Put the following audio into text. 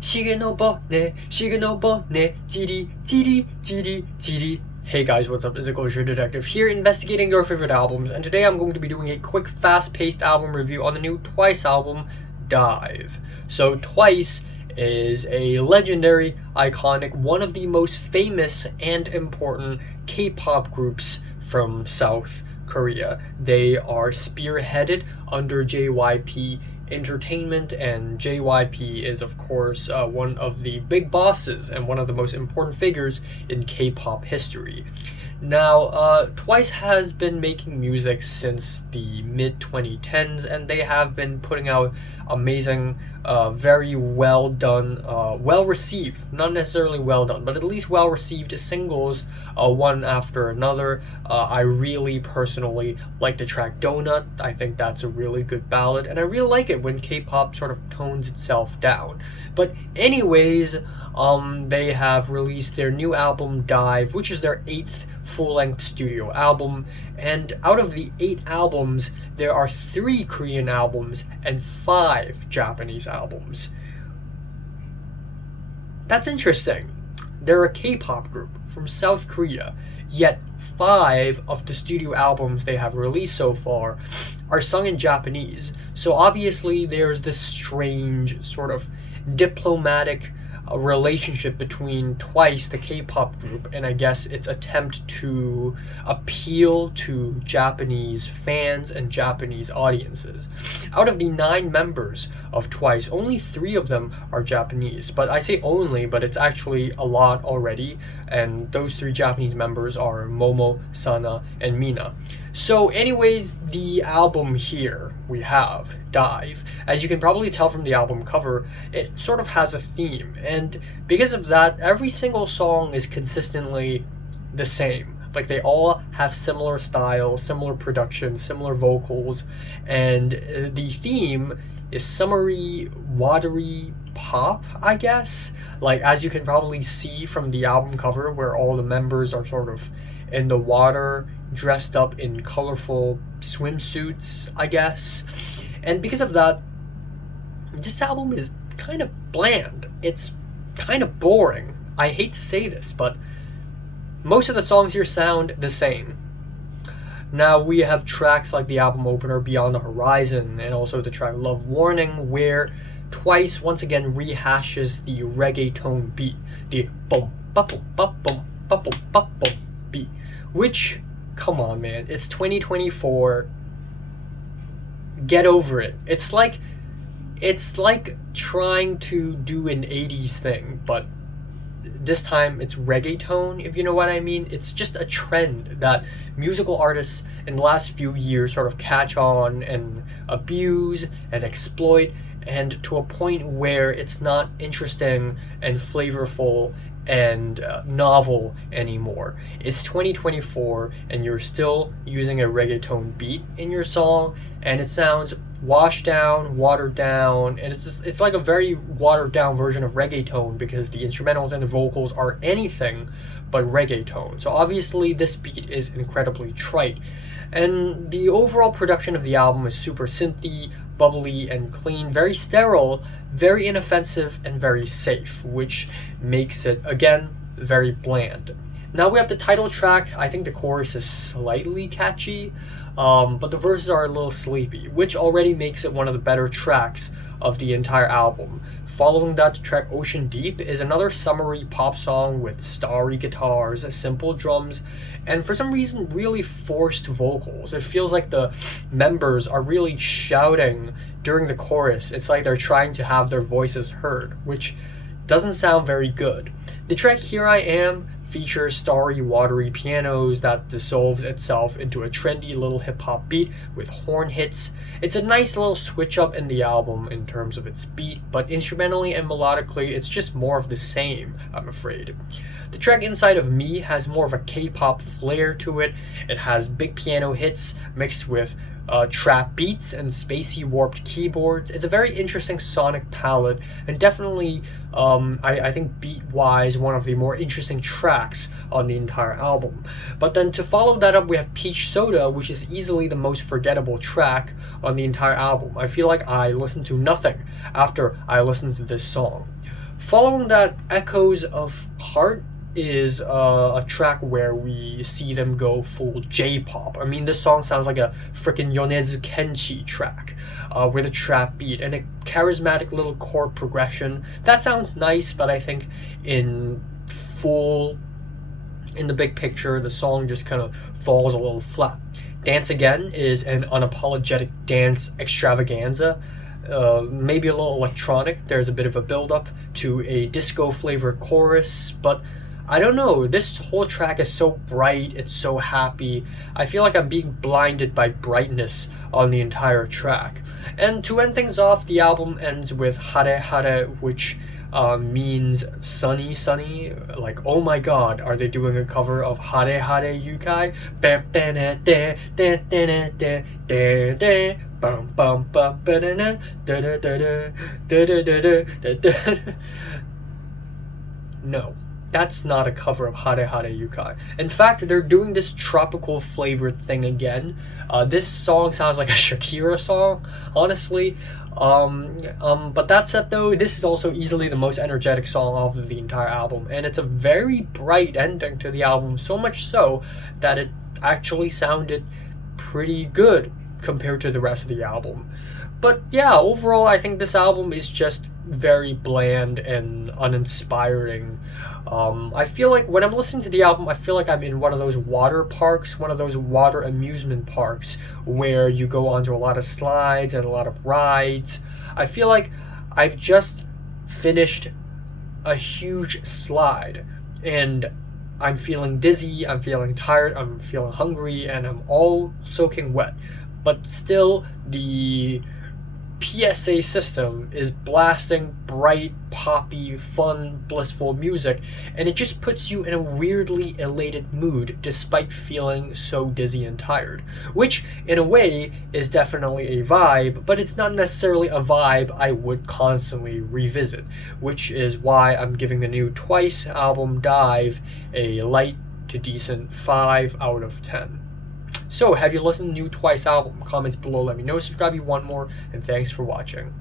Shigenobone, Shigenobone, Jiri, Jiri, Jiri, Jiri. Hey guys, what's up? It's a Ghost Detective here investigating your favorite albums, and today I'm going to be doing a quick, fast-paced album review on the new Twice album, Dive. So Twice is a legendary, iconic, one of the most famous and important K-pop groups from South Korea. They are spearheaded under JYP Entertainment, and JYP is of course one of the big bosses and one of the most important figures in K-pop history. Now, Twice has been making music since the mid-2010s, and they have been putting out amazing, very well done, well received, not necessarily well done, but at least well received singles, one after another. I really personally like the track Donut. I think that's a really good ballad, and I really like it when K-pop sort of tones itself down. But anyways, they have released their new album Dive, which is their 8th full-length studio album, and out of the 8 albums, there are 3 Korean albums and 5 Japanese albums. That's interesting. They're a K-pop group from South Korea, yet 5 of the studio albums they have released so far are sung in Japanese. So obviously there's this strange sort of diplomatic relationship between Twice, the K-pop group, and I guess its attempt to appeal to Japanese fans and Japanese audiences. Out of the 9 members of Twice, only 3 of them are Japanese. But I say only, but it's actually a lot already, and those 3 Japanese members are Momo, Sana, and Mina. So anyways, the album here we have, Dive. As you can probably tell from the album cover, it sort of has a theme, and because of that, every single song is consistently the same. Like, they all have similar styles, similar production, similar vocals, and the theme is summery, watery pop, I guess. Like, as you can probably see from the album cover, where all the members are sort of in the water, dressed up in colorful swimsuits, I guess. And because of that, this album is kind of bland. It's kind of boring. I hate to say this, but most of the songs here sound the same. Now, we have tracks like the album opener Beyond the Horizon, and also the track Love Warning, where Twice once again rehashes the reggaeton beat, the boom ba boom ba boom ba boom ba boom beat, which, come on man, it's 2024. Get over it. It's like trying to do an 80s thing, but this time it's reggaeton, if you know what I mean. It's just a trend that musical artists in the last few years sort of catch on and abuse and exploit, and to a point where it's not interesting and flavorful and novel anymore. It's 2024 and you're still using a reggaeton beat in your song, and it sounds washed down, watered down, and it's like a very watered down version of reggaeton, because the instrumentals and the vocals are anything but reggaeton. So obviously this beat is incredibly trite, and the overall production of the album is super synthy, bubbly, and clean, very sterile, very inoffensive, and very safe, which makes it, again, very bland. Now we have the title track. I think the chorus is slightly catchy, but the verses are a little sleepy, which already makes it one of the better tracks of the entire album. Following that, the track Ocean Deep is another summery pop song with starry guitars, simple drums, and for some reason really forced vocals. It feels like the members are really shouting during the chorus. It's like they're trying to have their voices heard, which doesn't sound very good. The track Here I Am features starry, watery pianos that dissolves itself into a trendy little hip-hop beat with horn hits. It's a nice little switch up in the album in terms of its beat, but instrumentally and melodically, it's just more of the same, I'm afraid. The track Inside of Me has more of a K-pop flair to it. It has big piano hits mixed with trap beats and spacey warped keyboards. It's a very interesting sonic palette, and definitely I think beat-wise one of the more interesting tracks on the entire album. But then to follow that up, we have Peach Soda, which is easily the most forgettable track on the entire album. I feel like I listened to nothing after I listened to this song. Following that, Echoes of Heart is a track where we see them go full J-pop. I mean, this song sounds like a freaking Yonezu Kenshi track, with a trap beat and a charismatic little chord progression. That sounds nice, but I think in full, in the big picture, the song just kind of falls a little flat. Dance Again is an unapologetic dance extravaganza, maybe a little electronic. There's a bit of a build up to a disco flavored chorus, but I don't know. This whole track is so bright, it's so happy. I feel like I'm being blinded by brightness on the entire track. And to end things off, the album ends with Hare Hare, which means sunny sunny, like oh my god, are they doing a cover of Hare Hare Yukai? Bum bum bum da da da da da da. No, that's not a cover of Hare Hare Yukai. In fact, they're doing this tropical flavored thing again. This song sounds like a Shakira song, honestly. But that said, though, this is also easily the most energetic song of the entire album, and it's a very bright ending to the album, so much so that it actually sounded pretty good compared to the rest of the album. But yeah, overall, I think this album is just very bland and uninspiring. I feel like when I'm listening to the album, I feel like I'm in one of those water parks, one of those water amusement parks where you go onto a lot of slides and a lot of rides. I feel like I've just finished a huge slide and I'm feeling dizzy, I'm feeling tired, I'm feeling hungry, and I'm all soaking wet. But still, the PSA system is blasting bright, poppy, fun, blissful music, and it just puts you in a weirdly elated mood despite feeling so dizzy and tired. Which, in a way, is definitely a vibe, but it's not necessarily a vibe I would constantly revisit, which is why I'm giving the new Twice album Dive a light to decent 5 out of 10. So, have you listened to the new Twice album? Comments below, let me know, subscribe if you want more, and thanks for watching.